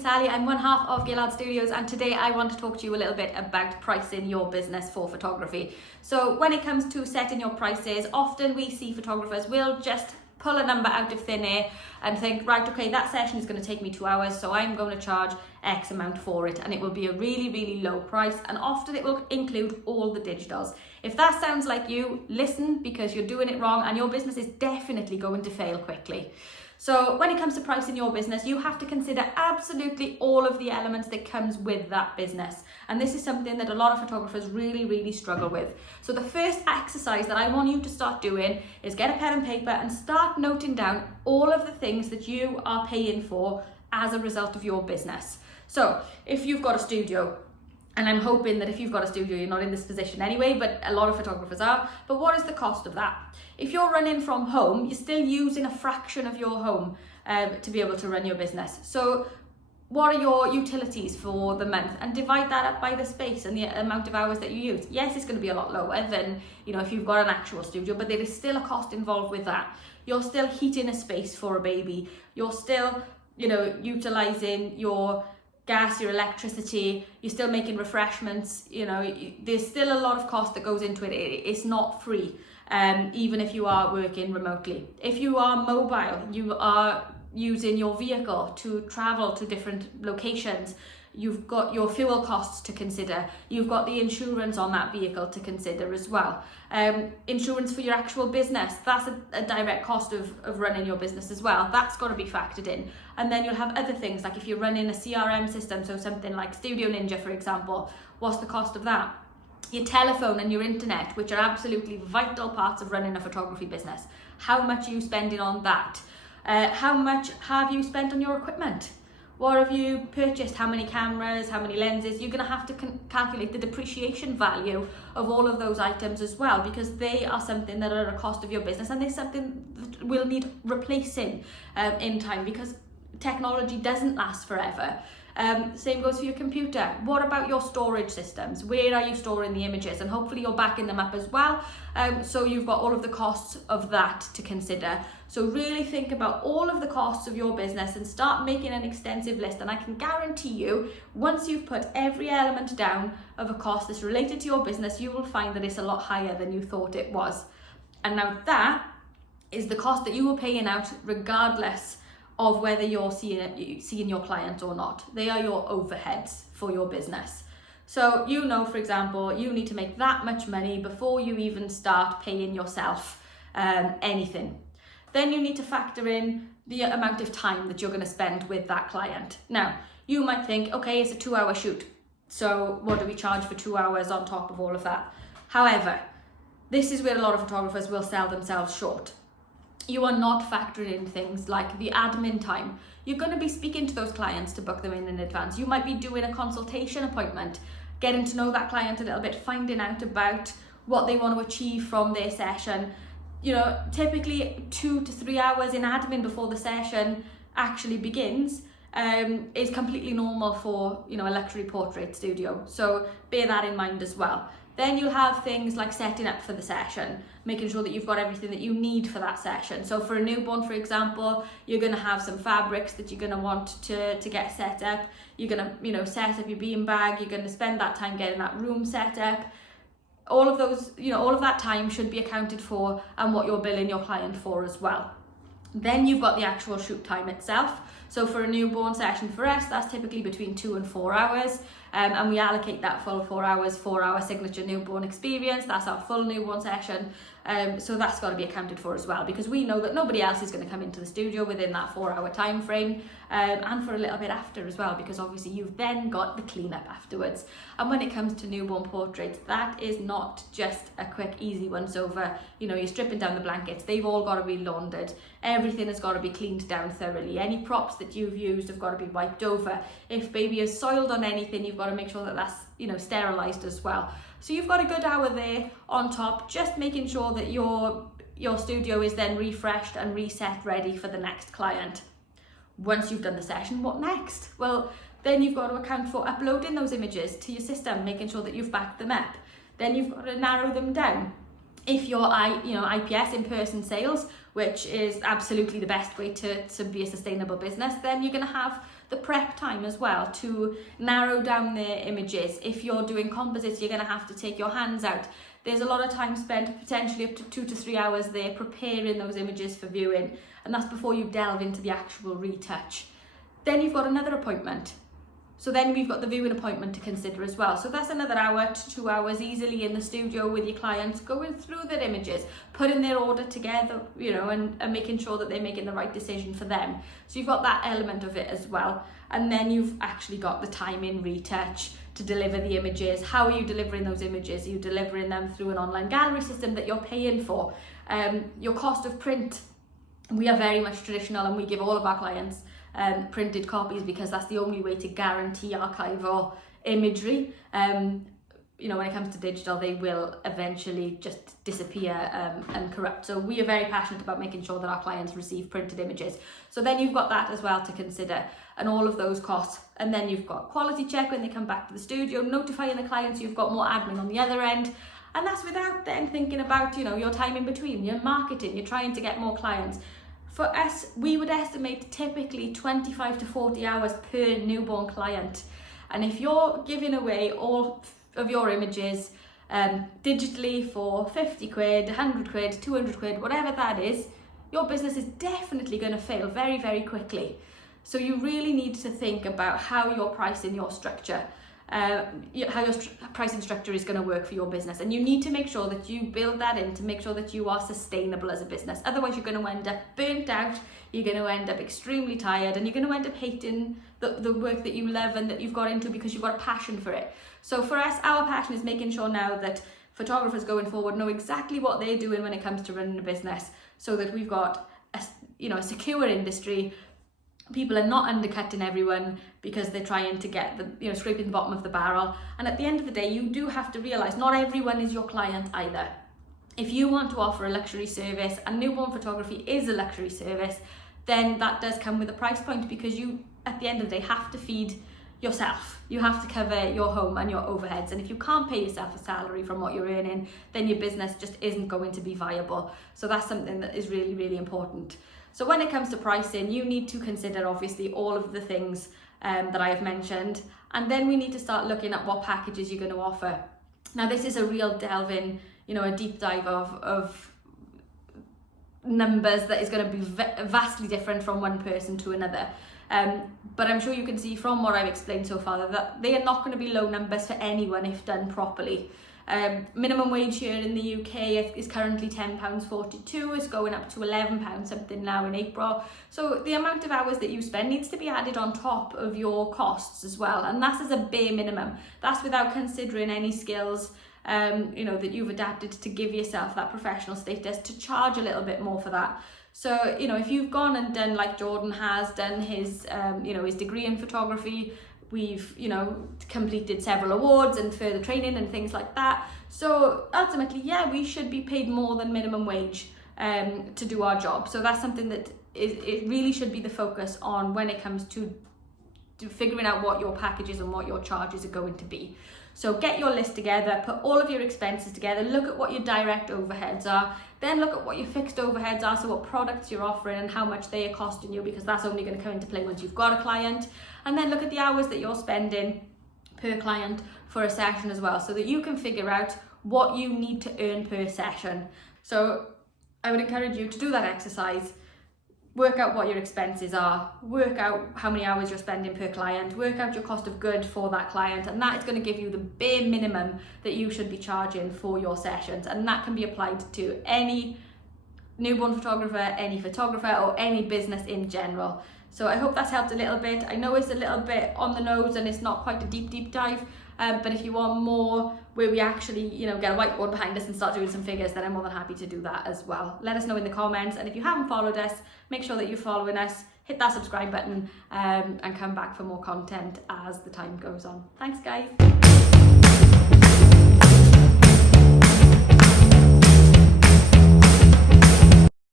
is Sally. I'm one half of Gillard Studios, and today I want to talk to you a little bit about pricing your business for photography. So when it comes to setting your prices, often we see photographers will just pull a number out of thin air and think, right, okay, that session is going to take me 2 hours, so I'm going to charge X amount for it, and it will be a really, really low price, and often it will include all the digitals. If that sounds like you, listen, because you're doing it wrong and your business is definitely going to fail quickly. So when it comes to pricing your business, you have to consider absolutely all of the elements that comes with that business. And this is something that a lot of photographers really, really struggle with. So the first exercise that I want you to start doing is get a pen and paper and start noting down all of the things that you are paying for as a result of your business. So if you've got a studio, and I'm hoping that if you've got a studio, you're not in this position anyway, but a lot of photographers are. But what is the cost of that? If you're running from home, you're still using a fraction of your home to be able to run your business. So what are your utilities for the month? And divide that up by the space and the amount of hours that you use. Yes, it's going to be a lot lower than, if you've got an actual studio, but there is still a cost involved with that. You're still heating a space for a baby. You're still, utilizing your gas, your electricity, you're still making refreshments, there's still a lot of cost that goes into it. It's not free, even if you are working remotely. If you are mobile, you are using your vehicle to travel to different locations, you've got your fuel costs to consider, you've got the insurance on that vehicle to consider as well. Insurance for your actual business, that's a direct cost of running your business as well. That's got to be factored in. And then you'll have other things, like if you're running a CRM system, so something like Studio Ninja, for example, what's the cost of that? Your telephone and your internet, which are absolutely vital parts of running a photography business. How much are you spending on that? How much have you spent on your equipment? What have you purchased? How many cameras? How many lenses? You're going to have to calculate the depreciation value of all of those items as well, because they are something that are a cost of your business, and they're something that will need replacing in time, because technology doesn't last forever. Same goes for your computer. What about your storage systems? Where are you storing the images? And hopefully you're backing them up as well. So you've got all of the costs of that to consider. So really think about all of the costs of your business and start making an extensive list. And I can guarantee you, once you've put every element down of a cost that's related to your business, you will find that it's a lot higher than you thought it was. And now that is the cost that you will pay out regardless of whether you're seeing your client or not. They are your overheads for your business. So for example, you need to make that much money before you even start paying yourself anything. Then you need to factor in the amount of time that you're going to spend with that client. Now, you might think, okay, it's a 2-hour shoot, so what do we charge for 2 hours on top of all of that? However, this is where a lot of photographers will sell themselves short. You are not factoring in things like the admin time. You're going to be speaking to those clients to book them in advance. You might be doing a consultation appointment, getting to know that client a little bit, finding out about what they want to achieve from their session. Typically 2 to 3 hours in admin before the session actually begins is completely normal for a luxury portrait studio. So bear that in mind as well. Then you'll have things like setting up for the session, making sure that you've got everything that you need for that session. So for a newborn, for example, you're going to have some fabrics that you're going to want to get set up. You're going to, set up your beanbag. You're going to spend that time getting that room set up. All of those, all of that time should be accounted for, and what you're billing your client for as well. Then you've got the actual shoot time itself. So for a newborn session for us, that's typically between 2 and 4 hours. And we allocate that full 4 hours for our signature newborn experience. That's our full newborn session. So that's got to be accounted for as well, because we know that nobody else is going to come into the studio within that 4-hour time frame, and for a little bit after as well, because obviously you've then got the cleanup afterwards. And when it comes to newborn portraits, that is not just a quick, easy once over. You're stripping down the blankets. They've all got to be laundered. Everything has got to be cleaned down thoroughly. Any props that you've used have got to be wiped over. If baby is soiled on anything, you've got to make sure that that's sterilized as well. So you've got a good hour there on top, just making sure that your studio is then refreshed and reset, ready for the next client. Once you've done the session, what next? Well, then you've got to account for uploading those images to your system, making sure that you've backed them up. Then you've got to narrow them down. If you're IPS, in-person sales, which is absolutely the best way to be a sustainable business, then you're going to have the prep time as well to narrow down their images. If you're doing composites, you're going to have to take your hands out. There's a lot of time spent, potentially up to 2 to 3 hours there, preparing those images for viewing, and that's before you delve into the actual retouch. Then you've got another appointment. So then we've got the viewing appointment to consider as well. So that's another hour to 2 hours easily in the studio with your clients, going through their images, putting their order together, you know, and making sure that they're making the right decision for them. So you've got that element of it as well. And then you've actually got the time in retouch to deliver the images. How are you delivering those images? Are you delivering them through an online gallery system that you're paying for? Your cost of print. We are very much traditional, and we give all of our clients printed copies because that's the only way to guarantee archival imagery. You know, when it comes to digital, they will eventually just disappear and corrupt. So we are very passionate about making sure that our clients receive printed images. So then you've got that as well to consider, and all of those costs. And then you've got quality check when they come back to the studio, notifying the clients. You've got more admin on the other end. And that's without then thinking about, you know, your time in between, your marketing, you're trying to get more clients. For us, we would estimate typically 25 to 40 hours per newborn client. And if you're giving away all of your images digitally for 50 quid, 100 quid, 200 quid, whatever that is, your business is definitely going to fail very, very quickly. So you really need to think about how you're pricing your structure, how your pricing structure is going to work for your business. And you need to make sure that you build that in to make sure that you are sustainable as a business. Otherwise, you're going to end up burnt out, you're going to end up extremely tired, and you're going to end up hating the work that you love and that you've got into because you've got a passion for it. So for us, our passion is making sure now that photographers going forward know exactly what they're doing when it comes to running a business, so that we've got a secure industry. People are not undercutting everyone because they're trying to get scraping the bottom of the barrel. And at the end of the day, you do have to realize not everyone is your client either. If you want to offer a luxury service, and newborn photography is a luxury service, then that does come with a price point, because you, at the end of the day, have to feed yourself. You have to cover your home and your overheads. And if you can't pay yourself a salary from what you're earning, then your business just isn't going to be viable. So that's something that is really, really important. So when it comes to pricing, you need to consider obviously all of the things that I have mentioned, and then we need to start looking at what packages you're going to offer. Now this is a real delve in, a deep dive of numbers that is going to be vastly different from one person to another. But I'm sure you can see from what I've explained so far that they are not going to be low numbers for anyone if done properly. Minimum wage here in the UK is currently £10.42, it's going up to £11 something now in April. So the amount of hours that you spend needs to be added on top of your costs as well, and that's as a bare minimum. That's without considering any skills that you've adapted to give yourself that professional status, to charge a little bit more for that. So, if you've gone and done like Jordan has done his degree in photography, we've, completed several awards and further training and things like that. So ultimately, we should be paid more than minimum wage to do our job. So that's something that it really should be the focus on when it comes to figuring out what your packages and what your charges are going to be. So get your list together, put all of your expenses together, look at what your direct overheads are, then look at what your fixed overheads are, so what products you're offering and how much they are costing you, because that's only going to come into play once you've got a client. And then look at the hours that you're spending per client for a session as well, so that you can figure out what you need to earn per session. So I would encourage you to do that exercise. Work out what your expenses are, work out how many hours you're spending per client, work out your cost of goods for that client, and that is going to give you the bare minimum that you should be charging for your sessions. And that can be applied to any newborn photographer, any photographer, or any business in general. So I hope that's helped a little bit. I know it's a little bit on the nose and it's not quite a deep dive, but if you want more where we actually get a whiteboard behind us and start doing some figures, then I'm more than happy to do that as well. Let us know in the comments, and if you haven't followed us, make sure that you're following us, hit that subscribe button, and come back for more content as the time goes on. Thanks guys.